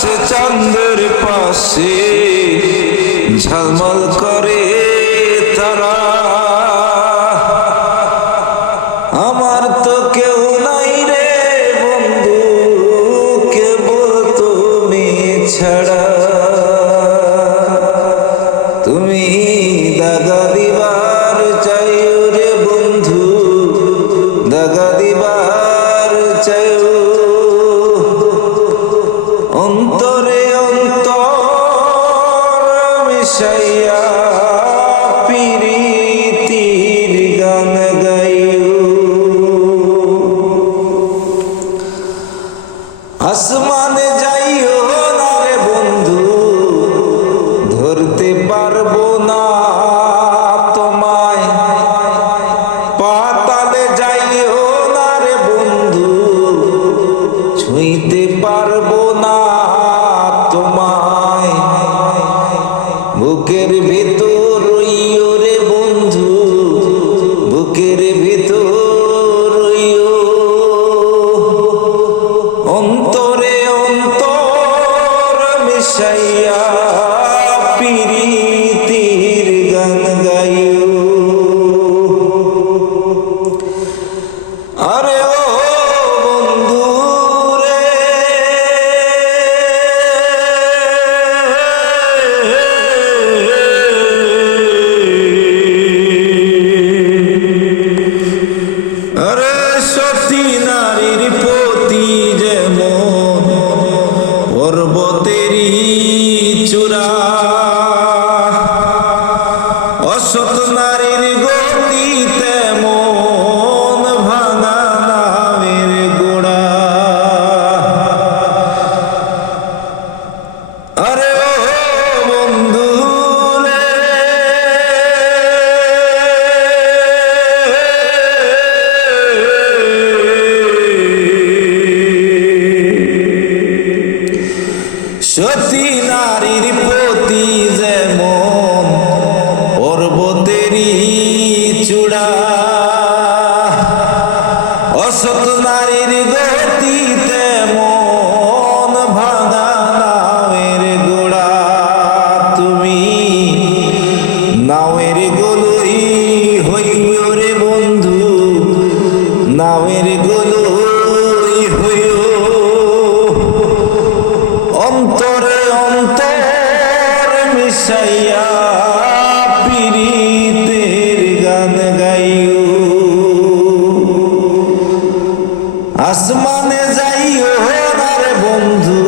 আকাশে চাঁদের পাশে ঝলমল করে তারা। আমার তো কেউ নাই রে বন্ধু, কেবল তুমি ছাড়া। তুমি দাগা দিবার চাইও রে বন্ধু, দাগা দিবার চাইও। অন্তরে অন্তর মিশাইয়া প্রীতির গান গাইও। আসমানে যাইও না রে বন্ধু, ধরতে পারবো না তোমায়। পাতালে যাইও না রে বন্ধু, ছুঁইতে পারবো না তোমায়। বুকের ভিতর রইও রে বন্ধু, বুকের ভিতর রইও। অন্তরে অন্তর মিশাইয়া প্রীতির গান গাইও। আরে ও বন্ধু রে, আরে সতী নারীর প্রতি যেমন পর্বতেরই চূড়া, অসৎ নারীর গতি তেমন ভাঙা নামের গোড়া। আরে ও বন্ধু রে, সতী নারীর প্রতি যেমন পর্বতেরই চূড়া, অসৎ নারীর গতি তেমন ভাঙা নাওয়ের গোড়া। তুমি নাওয়ের গোলই হইও রে বন্ধু, নাওয়ের গোলই হইও। অন্তরে অন্তর মিশাইয়া প্রীতির গান গাইও। আসমানে যাইও না রে বন্ধু,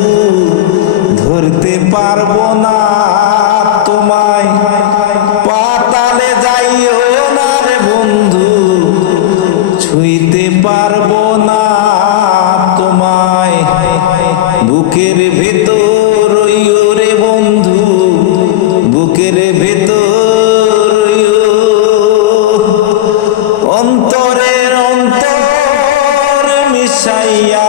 ধরতে পারবো না তোমায়। পাতালে যাইও না রে বন্ধু, ছুঁইতে পারবো না তোমায়। বুকের ভেতর রইও রে বন্ধু, বুকের ভেতর রইও। অন্তরের অন্তর মিশাইয়া